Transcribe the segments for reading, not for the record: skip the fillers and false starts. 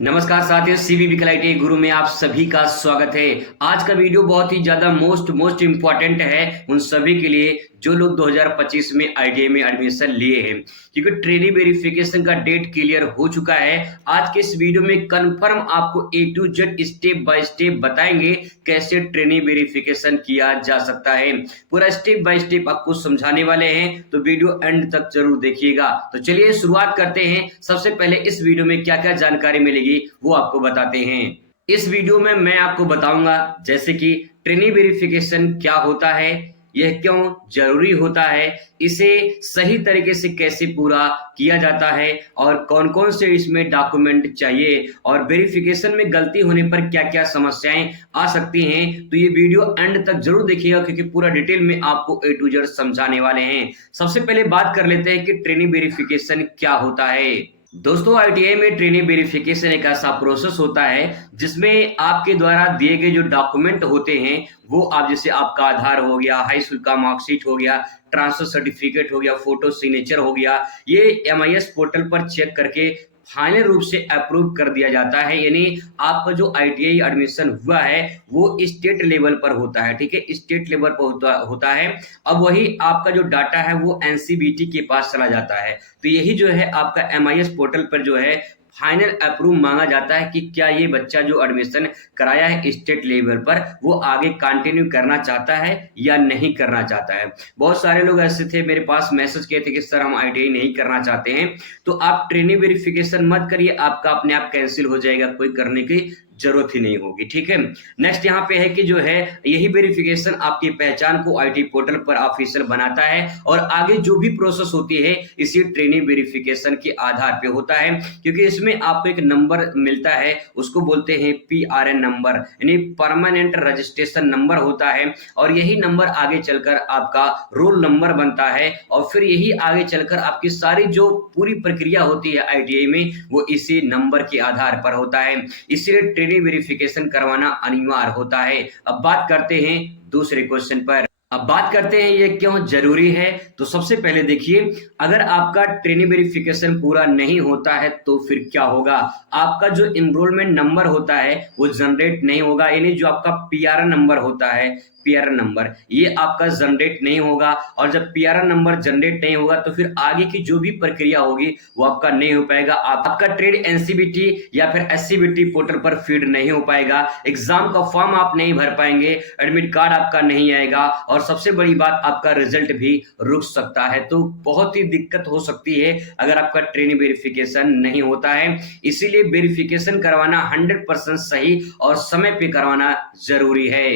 नमस्कार साथियों, सीबीबी कलाइटी गुरु में आप सभी का स्वागत है। आज का वीडियो बहुत ही ज्यादा मोस्ट इंपॉर्टेंट है उन सभी के लिए जो लोग 2025 में आईटीआई में एडमिशन लिए हैं, क्योंकि ट्रेनी वेरिफिकेशन का डेट क्लियर हो चुका है। आज के इस वीडियो में कंफर्म आपको A to Z step by step बताएंगे कैसे ट्रेनी वेरिफिकेशन किया जा सकता है। पूरा स्टेप बाय स्टेप आपको समझाने वाले हैं, तो वीडियो एंड तक जरूर देखिएगा। तो चलिए शुरुआत करते हैं। सबसे पहले इस वीडियो में क्या क्या जानकारी मिलेगी वो आपको बताते हैं। इस वीडियो में मैं आपको बताऊंगा जैसे कि ट्रेनी वेरिफिकेशन क्या होता है, यह क्यों जरूरी होता है, इसे सही तरीके से कैसे पूरा किया जाता है और कौन कौन से इसमें डॉक्यूमेंट चाहिए और वेरिफिकेशन में गलती होने पर क्या क्या समस्याएं आ सकती हैं। तो ये वीडियो एंड तक जरूर देखिएगा, क्योंकि पूरा डिटेल में आपको ए टू जेड समझाने वाले हैं। सबसे पहले बात कर लेते हैं कि ट्रेनी वेरिफिकेशन क्या होता है। दोस्तों, आईटीआई में ट्रेनिंग वेरिफिकेशन एक ऐसा प्रोसेस होता है जिसमें आपके द्वारा दिए गए जो डॉक्यूमेंट होते हैं वो आप, जैसे आपका आधार हो गया, हाई स्कूल का मार्कशीट हो गया, ट्रांसफर सर्टिफिकेट हो गया, फोटो सिग्नेचर हो गया, ये एमआईएस पोर्टल पर चेक करके फाइनल रूप से अप्रूव कर दिया जाता है। यानी आपका जो आईटीआई एडमिशन हुआ है वो स्टेट लेवल पर होता है। ठीक है, स्टेट लेवल पर होता है। अब वही आपका जो डाटा है वो एनसीबीटी के पास चला जाता है। तो यही जो है आपका एमआईएस पोर्टल पर जो है फाइनल अप्रूव मांगा जाता है कि क्या ये बच्चा जो एडमिशन कराया है स्टेट लेवल पर वो आगे कंटिन्यू करना चाहता है या नहीं करना चाहता है। बहुत सारे लोग ऐसे थे, मेरे पास मैसेज किए थे कि सर हम आईटीआई नहीं करना चाहते हैं। तो आप ट्रेनिंग वेरिफिकेशन मत करिए, आपका अपने आप कैंसिल हो जाएगा, कोई करने की जरूरत ही नहीं होगी। ठीक है, नेक्स्ट यहाँ पे है कि जो है यही वेरिफिकेशन आपकी पहचान को आईटी पोर्टल पर ऑफिशियल बनाता है और आगे जो भी प्रोसेस होती है इसी ट्रेनिंग वेरिफिकेशन के आधार पे होता है, क्योंकि इसमें आपको एक नंबर मिलता है, उसको बोलते हैं पीआरएन नंबर, यानी परमानेंट रजिस्ट्रेशन नंबर होता है। और यही नंबर आगे चलकर आपका रोल नंबर बनता है और फिर यही आगे चलकर आपकी सारी जो पूरी प्रक्रिया होती है आईटीआई में वो इसी नंबर के आधार पर होता है। इसलिए ट्रेनिंग वेरिफिकेशन करवाना अनिवार्य होता है। अब बात करते हैं दूसरे क्वेश्चन पर। अब बात करते हैं ये क्यों जरूरी है। तो सबसे पहले देखिए, अगर आपका ट्रेनिंग वेरिफिकेशन पूरा नहीं होता है तो फिर क्या होगा। आपका जो इनरोलमेंट नंबर होता है वो जनरेट नहीं होगा, यानी जो आपका पीआर नंबर होता है, पीआर नंबर ये आपका जनरेट नहीं होगा। और जब पीआर नंबर जनरेट नहीं होगा तो फिर आगे की जो भी प्रक्रिया होगी वो आपका नहीं हो पाएगा। आपका ट्रेड एनसीबीटी या फिर एससीबीटी पोर्टल पर फीड नहीं हो पाएगा, एग्जाम का फॉर्म आप नहीं भर पाएंगे, एडमिट कार्ड आपका नहीं आएगा और सबसे बड़ी बात आपका रिजल्ट भी रुक सकता है। तो बहुत ही दिक्कत हो सकती है अगर आपका ट्रेनिंग वेरिफिकेशन नहीं होता है। इसीलिए वेरिफिकेशन करवाना 100% सही और समय पे करवाना जरूरी है।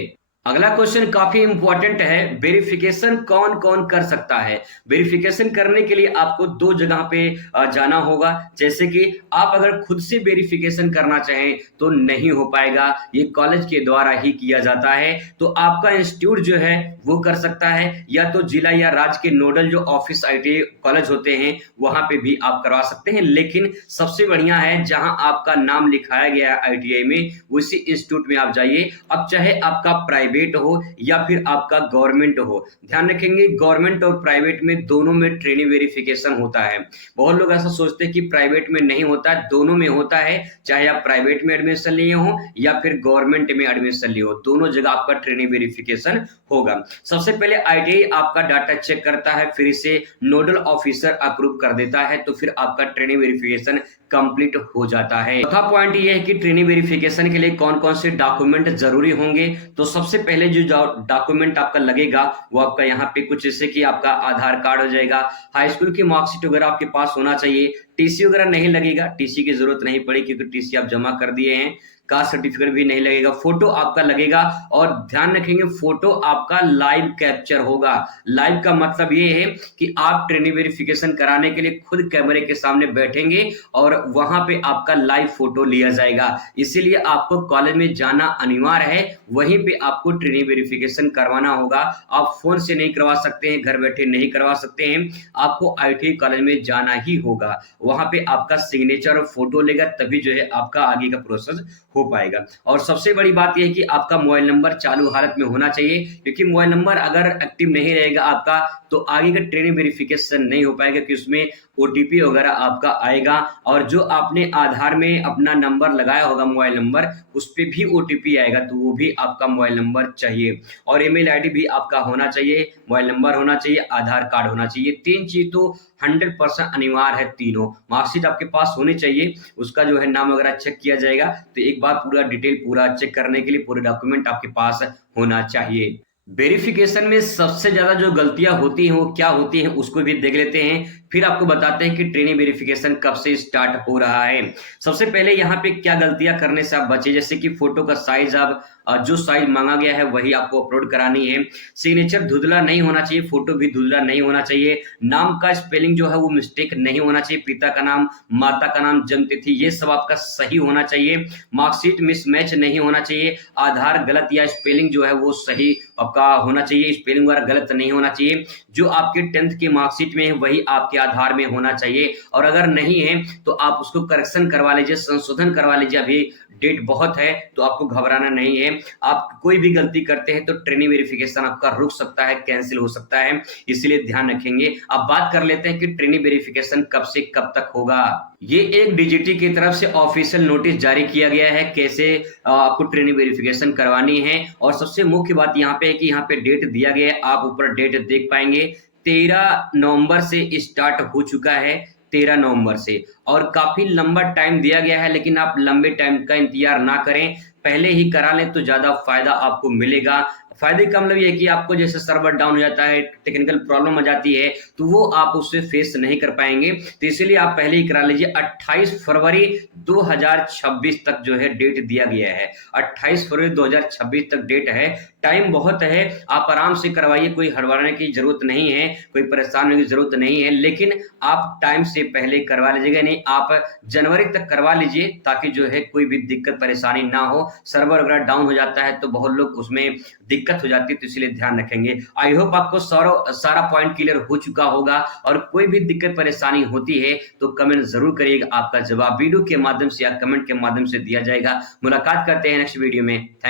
अगला क्वेश्चन काफी इंपॉर्टेंट है, वेरिफिकेशन कौन कौन कर सकता है। वेरिफिकेशन करने के लिए आपको दो जगह पे जाना होगा। जैसे कि आप अगर खुद से वेरिफिकेशन करना चाहें तो नहीं हो पाएगा, ये कॉलेज के द्वारा ही किया जाता है। तो आपका इंस्टीट्यूट जो है वो कर सकता है, या तो जिला या राज्य के नोडल जो ऑफिस आईटीआई कॉलेज होते हैं वहां पे भी आप करवा सकते हैं। लेकिन सबसे बढ़िया है जहां आपका नाम लिखाया गया है आईटीआई में उसी इंस्टीट्यूट में आप जाइए। अब चाहे आपका प्राइवेट हो या फिर आपका गवर्नमेंट हो, ध्यान रखेंगे गवर्नमेंट और प्राइवेट में दोनों में ट्रेनिंग वेरिफिकेशन होता है। बहुत लोग ऐसा सोचते हैं कि प्राइवेट में नहीं होता, दोनों में होता है। चाहे आप प्राइवेट में एडमिशन लिए हो या फिर गवर्नमेंट में एडमिशन लिए हो, दोनों जगह आपका ट्रेनिंग वेरिफिकेशन होगा। सबसे पहले आईटीआई आपका डाटा चेक करता है, फिर इसे नोडल ऑफिसर अप्रूव कर देता है, तो फिर आपका ट्रेनिंग वेरिफिकेशन कंप्लीट हो जाता है। चौथा पॉइंट ये है कि ट्रेनिंग वेरिफिकेशन के लिए कौन कौन से डॉक्यूमेंट जरूरी होंगे। तो सबसे पहले जो डॉक्यूमेंट आपका लगेगा वो आपका यहाँ पे कुछ जैसे कि आपका आधार कार्ड हो जाएगा, हाई स्कूल की मार्कशीट वगैरह आपके पास होना चाहिए। टीसी वगैरह नहीं लगेगा, टीसी की जरूरत नहीं पड़ी क्योंकि टीसी आप जमा कर दिए हैं। कास्ट सर्टिफिकेट भी नहीं लगेगा, फोटो आपका लगेगा। और ध्यान रखेंगे फोटो आपका लाइव कैप्चर होगा। लाइव का मतलब ये है कि आप ट्रेनिंग वेरिफिकेशन कराने के लिए खुद कैमरे के सामने बैठेंगे और वहां पे आपका लाइव फोटो लिया जाएगा। इसीलिए आपको कॉलेज में जाना अनिवार्य है, वहीं पे आपको ट्रेनिंग वेरिफिकेशन करवाना होगा। आप फोन से नहीं करवा सकते हैं, घर बैठे नहीं करवा सकते हैं, आपको आईटीआई कॉलेज में जाना ही होगा। वहां पे आपका सिग्नेचर और फोटो लेगा, तभी जो है आपका आगे का प्रोसेस हो पाएगा। और सबसे बड़ी बात यह है कि आपका मोबाइल नंबर चालू हालत में होना चाहिए, क्योंकि मोबाइल नंबर अगर एक्टिव नहीं रहेगा आपका तो आगे का ट्रेनिंग वेरिफिकेशन नहीं हो पाएगा, कि उसमें ओटीपी वगैरह आपका आएगा, और जो आपने आधार में अपना नंबर लगाया होगा मोबाइल नंबर, उस पे भी ओटीपी आएगा, तो वो भी आपका मोबाइल नंबर चाहिए। और ईमेल आईडी भी आपका होना चाहिए, मोबाइल नंबर होना चाहिए, आधार कार्ड होना चाहिए। 3 चीज तो 100% अनिवार्य है, तीनों। मार्कशीट आपके पास होनी चाहिए, उसका जो है नाम वगैरह चेक किया जाएगा। तो एक बार पूरा डिटेल पूरा चेक करने के लिए पूरे डॉक्यूमेंट आपके पास होना चाहिए। वेरिफिकेशन में सबसे ज्यादा जो गलतियां होती हैं वो क्या होती हैं, उसको भी देख लेते हैं, फिर आपको बताते हैं कि ट्रेनिंग वेरिफिकेशन कब से स्टार्ट हो रहा है। सबसे पहले यहाँ पे क्या गलतियां करने से आप बचे, जैसे कि फोटो का साइज आप जो साइज मांगा गया है वही आपको अपलोड करानी है। सिग्नेचर धुंधला नहीं होना चाहिए, फोटो भी धुंधला नहीं होना चाहिए। नाम का स्पेलिंग जो है वो मिस्टेक नहीं होना चाहिए, पिता का नाम, माता का नाम, जन्म तिथि, ये सब आपका सही होना चाहिए। मार्कशीट मिसमैच नहीं होना चाहिए। आधार गलत या स्पेलिंग जो है वो सही आपका होना चाहिए, स्पेलिंग वगैरह गलत नहीं होना चाहिए। जो आपके 10th की मार्कशीट में है वही आपके आधार में होना चाहिए, और अगर नहीं है तो आप उसको करेक्शन करवा लीजिए, संशोधन करवा लीजिए। अभी डेट बहुत है तो आपको घबराना नहीं है। आप कोई भी गलती करते हैं तो ट्रेनिंग वेरिफिकेशन आपका रुक सकता है, कैंसिल हो सकता है, इसलिए ध्यान रखेंगे। अब बात कर लेते हैं कि ट्रेनिंग वेरिफिकेशन कब से कब तक होगा। ये एक डीजीटी की तरफ से ऑफिशियल नोटिस जारी किया गया है कैसे आपको ट्रेनिंग वेरिफिकेशन करवानी है। और सबसे मुख्य बात यहाँ पे है कि यहाँ पे डेट दिया गया है, आप ऊपर डेट देख पाएंगे, 13 नवंबर से स्टार्ट हो चुका है, 13 नवंबर से। और काफी लंबा टाइम दिया गया है, लेकिन आप लंबे टाइम का इंतजार ना करें, पहले ही करा लें तो ज्यादा फायदा आपको मिलेगा। फायदे का मतलब ये है कि आपको जैसे सर्वर डाउन हो जाता है, टेक्निकल प्रॉब्लम आ जाती है, तो वो आप उससे फेस नहीं कर पाएंगे। तो इसीलिए आप पहले ही करा लीजिए। 28 फरवरी 2026 तक जो है डेट दिया गया है, 28 फरवरी 2026 तक डेट है। टाइम बहुत है, आप आराम से करवाइए, कोई हड़बड़ाने की जरूरत नहीं है, कोई परेशान होने की जरूरत नहीं है। लेकिन आप टाइम से पहले करवा लीजिएगा, नहीं आप जनवरी तक करवा लीजिए, ताकि जो है कोई भी दिक्कत परेशानी ना हो। सर्वर वगैरह डाउन हो जाता है तो बहुत लोग उसमें दिक्कत हो जाती है, तो इसलिए ध्यान रखेंगे। आई होप आपको सारा पॉइंट क्लियर हो चुका होगा, और कोई भी दिक्कत परेशानी होती है तो कमेंट जरूर करिएगा, आपका जवाब वीडियो के माध्यम से या कमेंट के माध्यम से दिया जाएगा। मुलाकात करते हैं नेक्स्ट वीडियो में। थैंक